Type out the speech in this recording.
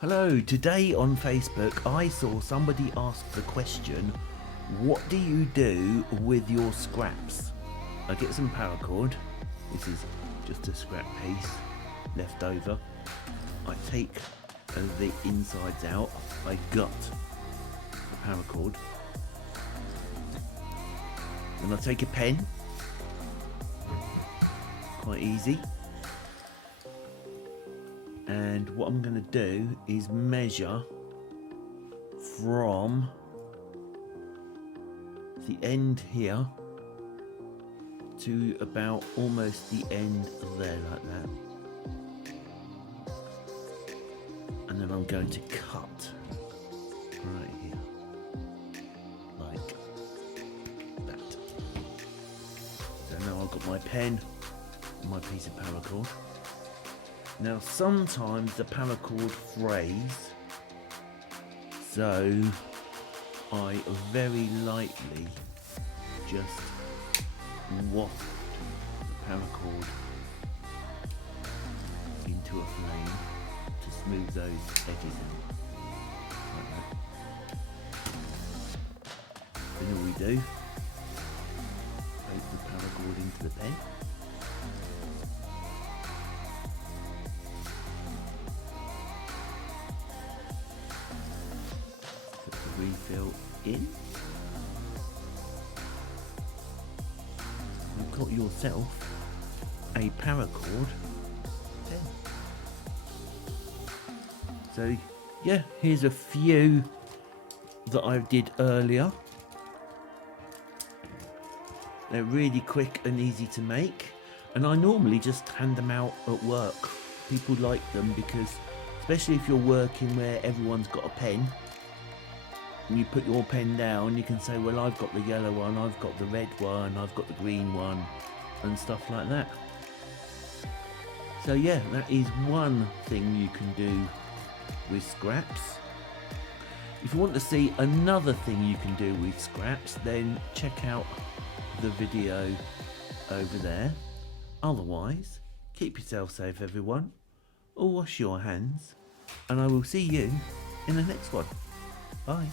Hello, today on Facebook I saw somebody ask the question, what do you do with your scraps? I get some paracord, this is just a scrap piece left over. I take the insides out, I gut the paracord, and I take a pen, quite easy. And what I'm going to do is measure from the end here to about almost the end there, like that. And then I'm going to cut right here, like that. So now I've got my pen and my piece of paracord. Now sometimes the paracord frays, so I very lightly just waft the paracord into a flame to smooth those edges out, like that. Then all we do, place the paracord into the pen. Refill in. You've got yourself a paracord pen. So yeah, here's a few that I did earlier. They're really quick and easy to make, and I normally just hand them out at work. People like them because, especially if you're working where everyone's got a pen, you put your pen down, you can say, well, I've got the yellow one, I've got the red one, I've got the green one, and stuff like that. So yeah, that is one thing you can do with scraps. If you want to see another thing you can do with scraps, then check out the video over there. Otherwise, keep yourself safe, everyone, or wash your hands, and I will see you in the next one. Bye.